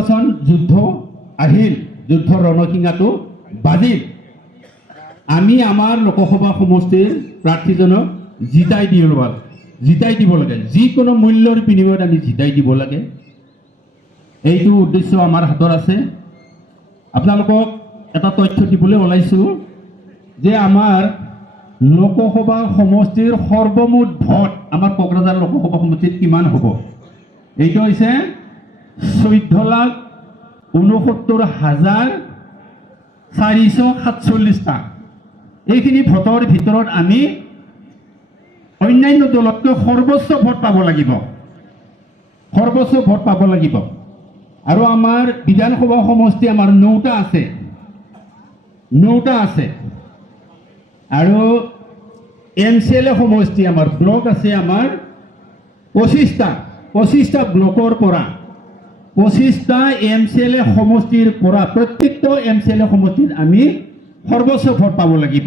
নিৰ্বাচন যুদ্ধ আহিল, যুদ্ধৰ ৰণসিঙাটো বাজিল। আমি আমাৰ লোকসভা সমষ্টিৰ প্ৰাৰ্থীজনক জিতাই দিব লাগে, যিকোনো মূল্যৰ বিনিময়ত আমি জিতাই দিব লাগে। এইটো উদ্দেশ্য আমাৰ হাতত আছে। আপোনালোকক এটা তথ্য দিবলৈ ওলাইছোঁ যে আমাৰ লোকসভা সমষ্টিৰ সৰ্বমুঠ ভোট আমাৰ কোকৰাঝাৰ লোকসভা সমষ্টিত কিমান হ'ব? এইটো হৈছে 14,69,447টা। এইখিনি ভোটৰ ভিতৰত আমি অন্যান্য দলতকৈ সৰ্বোচ্চ ভোট পাব লাগিব। আৰু আমাৰ বিধানসভা সমষ্টি আমাৰ 9টা আছে। আৰু MCLA সমষ্টি আমাৰ ব্লক আছে আমাৰ 25টা ব্লকৰ পৰা 25টা MCLA সমষ্টিৰ পৰা প্ৰত্যেকটো MCLA সমষ্টিত আমি সৰ্বোচ্চ ভোট পাব লাগিব,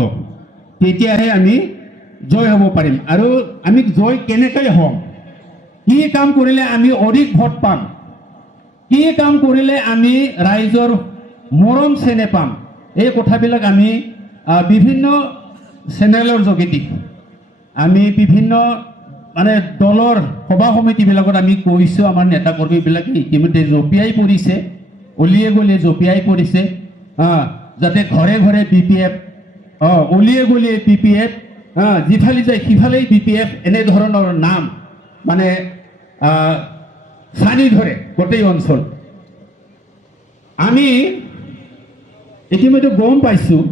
তেতিয়াহে আমি জয় হ'ব পাৰিম। আৰু আমি জয় কেনেকৈ হ'ম, কি কাম কৰিলে আমি অধিক ভোট পাম, কি কাম কৰিলে আমি ৰাইজৰ মৰম চেনেহ পাম, এই কথাবিলাক আমি বিভিন্ন চেনেলৰ যোগেদি আমি বিভিন্ন দলৰ সভা সমিতিবিলাকত আমি কৈছোঁ। আমাৰ নেতা কৰ্মীবিলাকে ইতিমধ্যে জঁপিয়াই পৰিছে, অলিয়ে গলিয়ে জঁপিয়াই পৰিছে, যাতে ঘৰে ঘৰে BPF, অলিয়ে গলিয়ে BPF, যিফালে যায় সিফালেই BPF, এনেধৰণৰ নাম চানি ধৰে গোটেই অঞ্চল। আমি ইতিমধ্যে গম পাইছোঁ,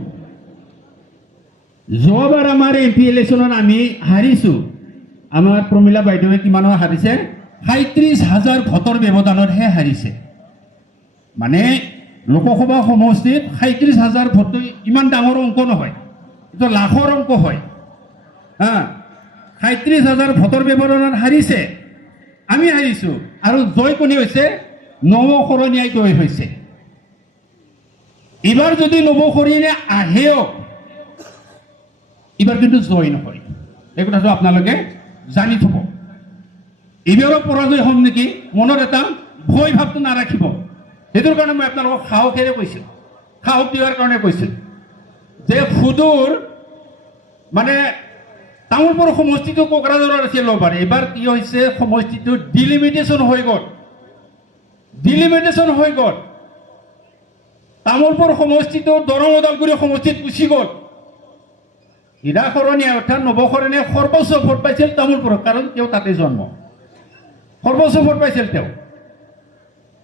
যোৱাবাৰ আমাৰ MP ইলেকশ্যনত আমি হাৰিছোঁ। আমাৰ প্ৰমীলা বাইদেৱে কিমানৰ হাৰিছে? 37,000 ভোটৰ ব্যৱধানতহে হাৰিছে। লোকসভা সমষ্টিত 37,000 ভোটটো ইমান ডাঙৰ অংক নহয়, এইটো লাখৰ অংক হয়। 37,000 ভোটৰ ব্যৱধানত হাৰিছে, আমি হাৰিছোঁ। আৰু জয় কোনে হৈছে? নৱশৰণীয়াই জয় হৈছে। এইবাৰ যদি নৱশৰণীয়া আহেও, এইবাৰ কিন্তু জয় নহয়, এই কথাটো আপোনালোকে জানি থব। এইবাৰো পৰাজয় হ'ম নেকি, মনত এটা ভয় ভাৱটো নাৰাখিব। সেইটোৰ কাৰণে মই আপোনালোকক সাহসেৰে কৈছোঁ, সাহস দিয়াৰ কাৰণে কৈছোঁ যে সুদূৰ তামোলপুৰ সমষ্টিটো কোকৰাঝাৰৰ আছিল ল'বাৰ। এইবাৰ কি হৈছে, সমষ্টিটো ডিলিমিটেশ্যন হৈ গ'ল। তামোলপুৰ সমষ্টিটো দৰং ওদালগুৰি সমষ্টিত গুচি গ'ল। হীৰাশৰণীয়া অৰ্থাৎ নৱশৰণীয়া সৰ্বোচ্চ ভোট পাইছিল তামোলপুৰত, কাৰণ তেওঁ তাতে জন্ম, সৰ্বোচ্চ ভোট পাইছিল তেওঁ।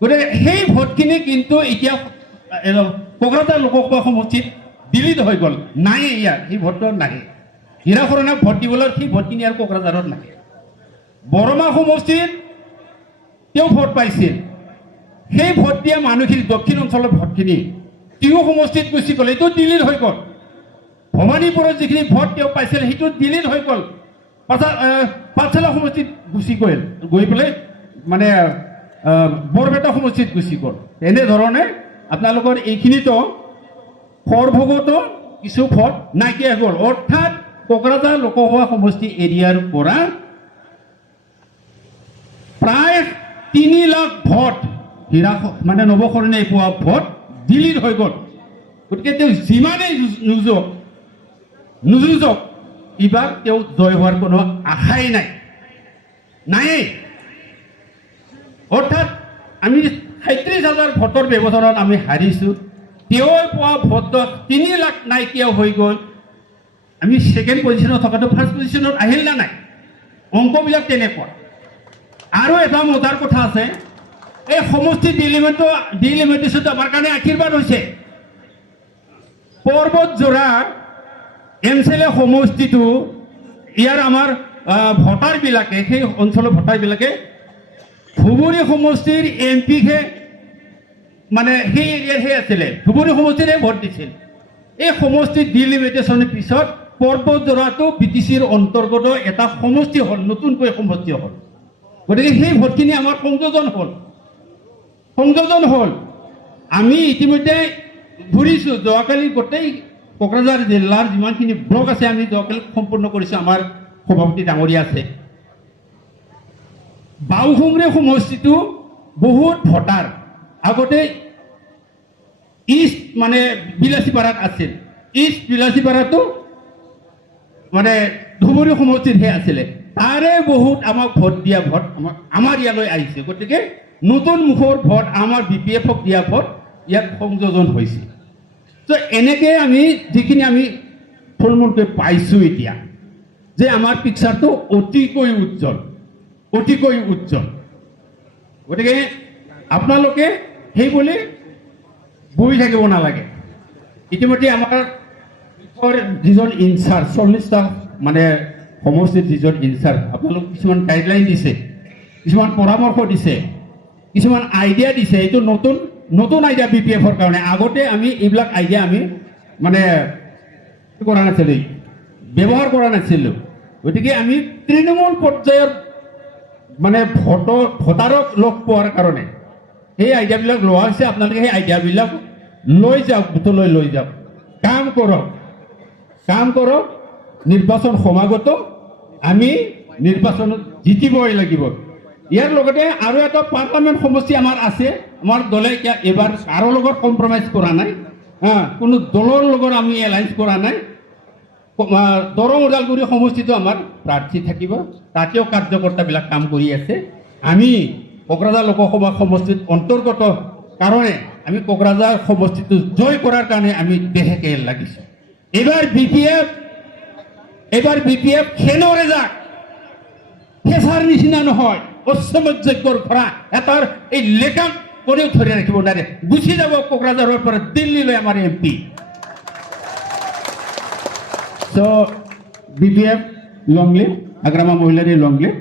গতিকে সেই ভোটখিনি কিন্তু এতিয়া কোকৰাঝাৰ লোকসভা সমষ্টিত ডিলিট হৈ গ'ল, নাই ইয়াত, সেই ভোটটো নাহে। হীৰাশৰণীয়াক ভোট দিবলৈ সেই ভোটখিনি আৰু কোকৰাঝাৰত নাহে। বৰমা সমষ্টিত তেওঁ ভোট পাইছিল, সেই ভোট দিয়া মানুহখিনি দক্ষিণ অঞ্চলৰ ভোটখিনি টিহু সমষ্টিত গুচি গ'ল, এইটো ডিলিট হৈ গ'ল। ভৱানীপুৰত যিখিনি ভোট তেওঁ পাইছিল সেইটো ডিলিট হৈ গ'ল, পাঠশালা সমষ্টিত গুচি গৈ পেলাই বৰপেটা সমষ্টিত গুচি গ'ল। এনেধৰণে আপোনালোকৰ এইখিনিতো সৰভোগতো কিছু ভোট নাইকিয়া হৈ গ'ল। অৰ্থাৎ কোকৰাঝাৰ লোকসভা সমষ্টি এৰিয়াৰ পৰা প্ৰায় 3 লাখ ভোট নৱশৰণীয়াই পোৱা ভোট ডিলিট হৈ গ'ল। গতিকে তেওঁ যিমানেই নুযুঁজক, এইবাৰ তেওঁ জয় হোৱাৰ কোনো আশাই নায়েই। অৰ্থাৎ আমি 37,000 ভোটৰ ব্যৱধানত আমি হাৰিছোঁ, তেওঁ পোৱা ভোট 3 লাখ নাইকিয়া হৈ গ'ল। আমি ছেকেণ্ড পজিশ্যনত থকাটো ফাৰ্ষ্ট পজিশ্যনত আহিল নে নাই? অংকবিলাক তেনেকুৱা। আৰু এটা মজাৰ কথা আছে, এই সমষ্টি ডিলিমিটেশ্যনটো আমাৰ কাৰণে আশীৰ্বাদ হৈছে। পৰ্বতজোৰা MCLA সমষ্টিটো ইয়াৰ আমাৰ ভোটাৰবিলাকে, সেই অঞ্চলৰ ভোটাৰবিলাকে ধুবুৰী সমষ্টিৰ MPকহে সেই এৰিয়াৰহে আছিলে, ধুবুৰী সমষ্টিৰে ভোট দিছিল। এই সমষ্টি ডিলিমিটেশ্যনৰ পিছত পৰ্বতজোৰাটো BTCৰ অন্তৰ্গত এটা সমষ্টি হ'ল, নতুনকৈ সমষ্টি হ'ল। গতিকে সেই ভোটখিনি আমাৰ সংযোজন হ'ল। আমি ইতিমধ্যে ঘূৰিছোঁ, যোৱাকালি গোটেই কোকৰাঝাৰ জিলাৰ যিমানখিনি ব্লক আছে আমি যোৱাকালি সম্পূৰ্ণ কৰিছোঁ। আমাৰ সভাপতি ডাঙৰীয়া আছে। বাউসুংৰি সমষ্টিটো বহুত ভোটাৰ, আগতে ইষ্ট মানে বিলাসীপাৰাত আছিল ইষ্ট বিলাসীপাৰাটো মানে ধুবুৰী সমষ্টিতহে আছিলে তাৰে বহুত আমাক ভোট দিয়া ভোট আমাৰ ইয়ালৈ আহিছে গতিকে নতুন মুখৰ ভোট আমাৰ BPF-ক দিয়া ভোট ইয়াত সংযোজন হৈছে তো এনেকৈ আমি যিখিনি আমি থুলমূলকৈ পাইছোঁ এতিয়া যে আমাৰ পিকচাৰটো অতিকৈ উজ্জ্বল গতিকে আপোনালোকে সেই বুলি বহি থাকিব নালাগে ইতিমধ্যে আমাৰ যিজন ইনচাৰ্জ 40টা মানে সমষ্টিৰ যিজন ইনচাৰ্জ আপোনালোক কিছুমান গাইডলাইন দিছে কিছুমান পৰামৰ্শ দিছে কিছুমান আইডিয়া দিছে এইটো নতুন আইডিয়া BPF-ৰ কাৰণে আগতে আমি এইবিলাক আইডিয়া আমি মানে কৰা নাছিলোঁ ব্যৱহাৰ কৰা নাছিলোঁ গতিকে আমি তৃণমূল পৰ্যায়ৰ মানে ভোটাৰক লগ পোৱাৰ কাৰণে সেই আইডিয়াবিলাক লোৱা হৈছে আপোনালোকে সেই আইডিয়াবিলাক লৈ যাওক বুথলৈ লৈ যাওক কাম কৰক নিৰ্বাচন সমাগত আমি নিৰ্বাচনত জিকিবই লাগিব ইয়াৰ লগতে আৰু এটা পাৰ্লামেণ্ট সমষ্টি আমাৰ আছে আমাৰ দলে এবাৰ কাৰো লগত কম্প্ৰমাইজ কৰা নাই কোনো দলৰ লগত আমি এলায়েন্স কৰা নাই দৰং ওদালগুৰি সমষ্টিটো আমাৰ প্ৰাৰ্থী থাকিব তাতেও কাৰ্যকৰ্তাবিলাক কাম কৰি আছে আমি কোকৰাঝাৰ লোকসভা সমষ্টিত অন্তৰ্গত কাৰণে আমি কোকৰাঝাৰ সমষ্টিটো জয় কৰাৰ কাৰণে আমি দেহেকে লাগিছোঁ এবাৰ BPF খেলৰে যাক ফেচাৰ নিচিনা নহয় অশ্বমযজ্ঞৰ ভৰা এটাৰ এই লেকাক কোনেও ধৰি ৰাখিব নোৱাৰে গুচি যাব কোকৰাঝাৰৰ পৰা দিল্লীলৈ আমাৰ MP So BPF long live, Agrama Mohilari long live.